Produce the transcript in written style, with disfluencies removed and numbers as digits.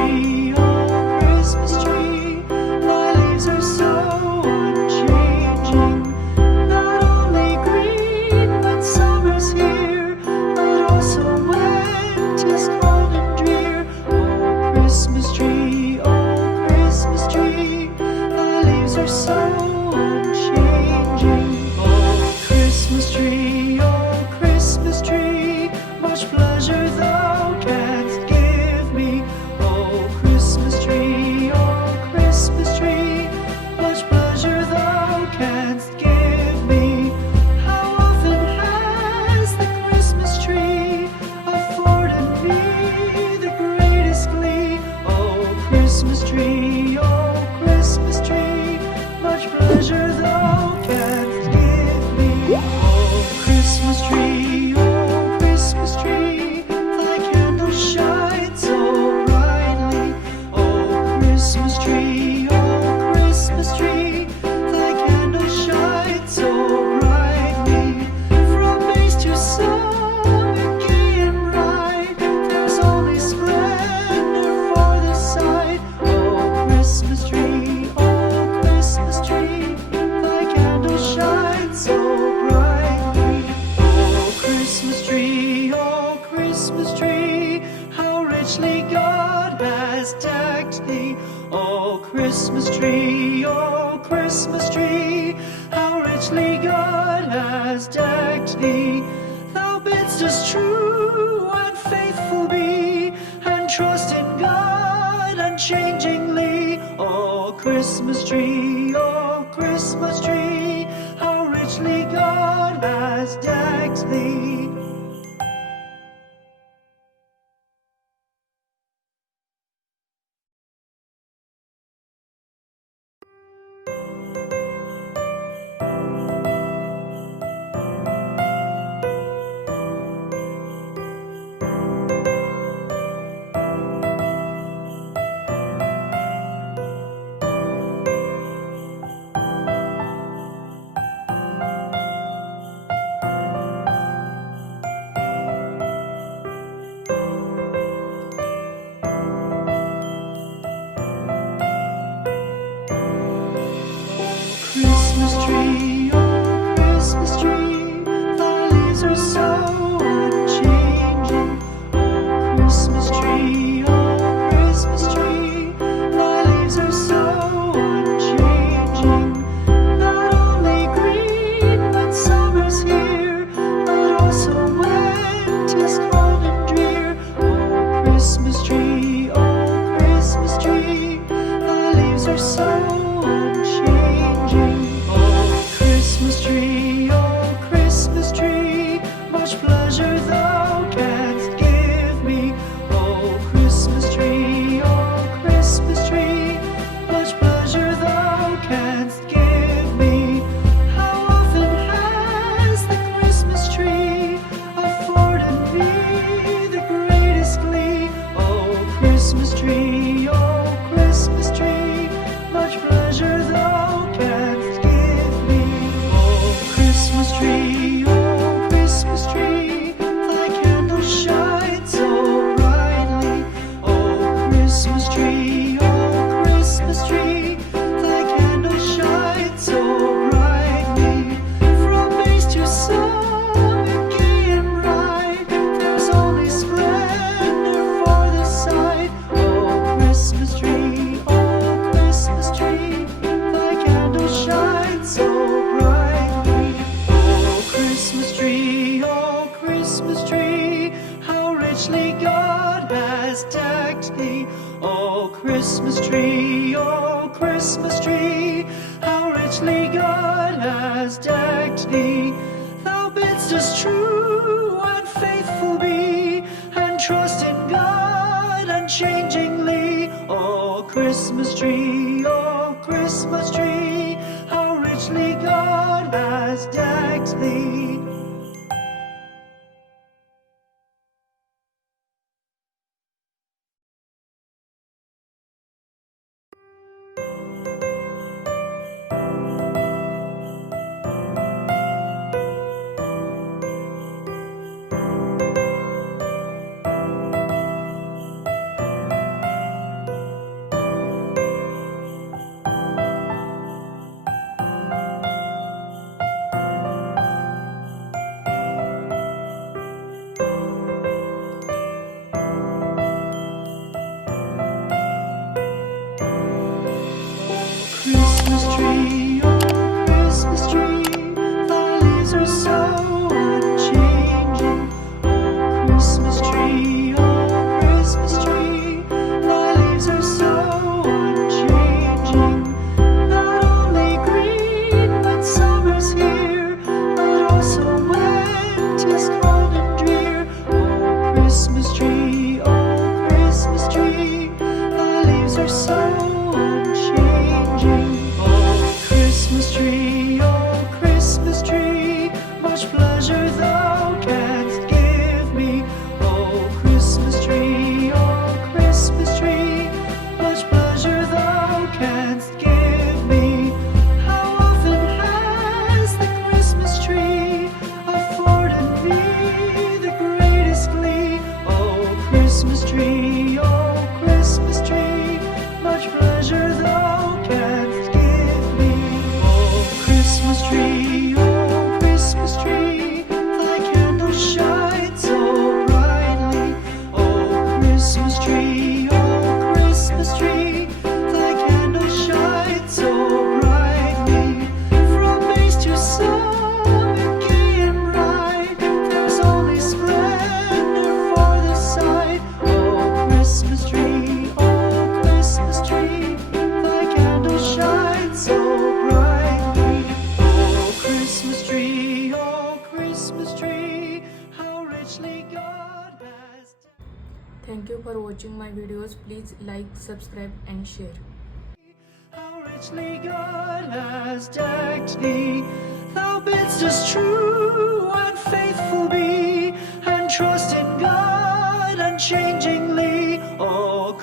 tree, oh Christmas tree, thy leaves are so unchanging. Not only green when summer's here, but also when 'tis cold and drear. Oh Christmas tree, thy leaves are so unchanging. Oh Christmas tree, much pleasure thou canst give me. Oh Christmas tree, much pleasure thou canst give me. How often has the Christmas tree afforded me the greatest glee? Oh Christmas tree, much pleasure thou canst give me. Oh Christmas tree, thy candles shine so brightly. Oh Christmas tree, thy candles shine so brightly. From base to summit, gay and bright, there's only splendor for the sight. Oh Christmas tree, thy candles shine so brightly. Oh Christmas tree, how richly God has decked thee. Oh Christmas tree, how richly God has decked thee. Thou bidst us true and faithful be, and trust in God unchangingly. Oh Christmas tree, how richly God has decked thee. Christmas tree, thy leaves are so unchanging. Oh Christmas tree, thy leaves are so unchanging. Not only green when summer's here, but also when 'tis cold and drear. Oh Christmas tree, thy leaves are so unchanging. Oh Christmas tree, much pleasure thou canst give me. Oh Christmas tree, much pleasure thou canst give me. How often has the Christmas tree afforded me the greatest glee? Oh Christmas tree, much pleasure thou canst give me. Oh Christmas tree, thy candles shine so brightly. Oh Christmas tree, thy candles shine so brightly. From base to summit, gay and bright, there's only splendor for the sight. Oh Christmas tree, thy candles shine so brightly. Oh Christmas tree, how richly God has decked thee. Oh Christmas tree, how richly God has decked thee. Thou bidst us true and faithful be, and trust in God unchangingly. Oh Christmas tree, how richly God has decked thee. so unchanging. Oh, Christmas tree, much pleasure thou canst give me. Oh, Christmas tree, much pleasure thou canst give me. How often has the Christmas tree afforded me the greatest glee? Oh, Christmas tree, much pleasure thou canst give me. Oh, Christmas tree, thy candles shine so brightly. Oh, Christmas tree, thy candles shine so brightly. From base to summit, gay and bright, there's only splendor for the sight. Oh, Christmas tree, thy candles shine so brightly. Oh, Christmas tree, how richly God has done. Thank you for watching my videos. Please like, subscribe and share. How richly God has decked thee. Thou bidst us true and faithful be, and trust in God unchanging